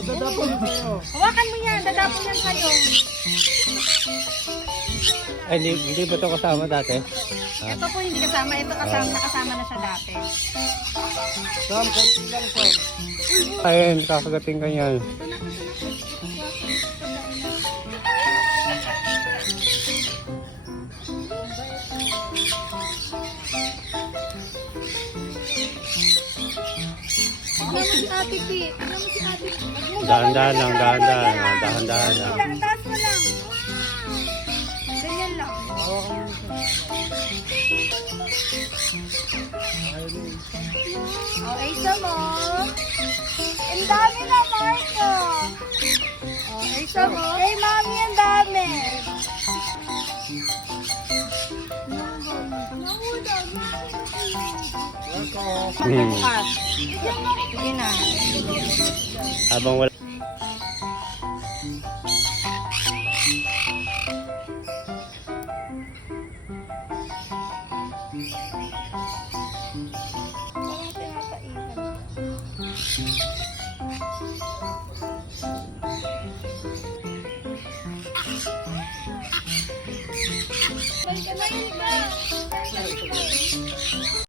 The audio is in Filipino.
Dadapon sa'yo. Hawakan mo yan, dadapon yan sa'yo. Ay, hindi ba ito kasama dati? Ito po hindi kasama, ito kasama, nakasama na siya dati. Sam, konti lang, Sam. Ayun, kakagating ka yan. Tignan mo si Ate P. Tignan mo si Ate P. Dahan-dahan lang, dahan-dahan. Dahan-dahan lang. Taas mo lang. Ganyan lang. Isa mo. Ang dami na, Marco. Isa mo. Kay Mami, ang dami. Bukas. Sige na. Habang wala. Balik ka na, Ilka.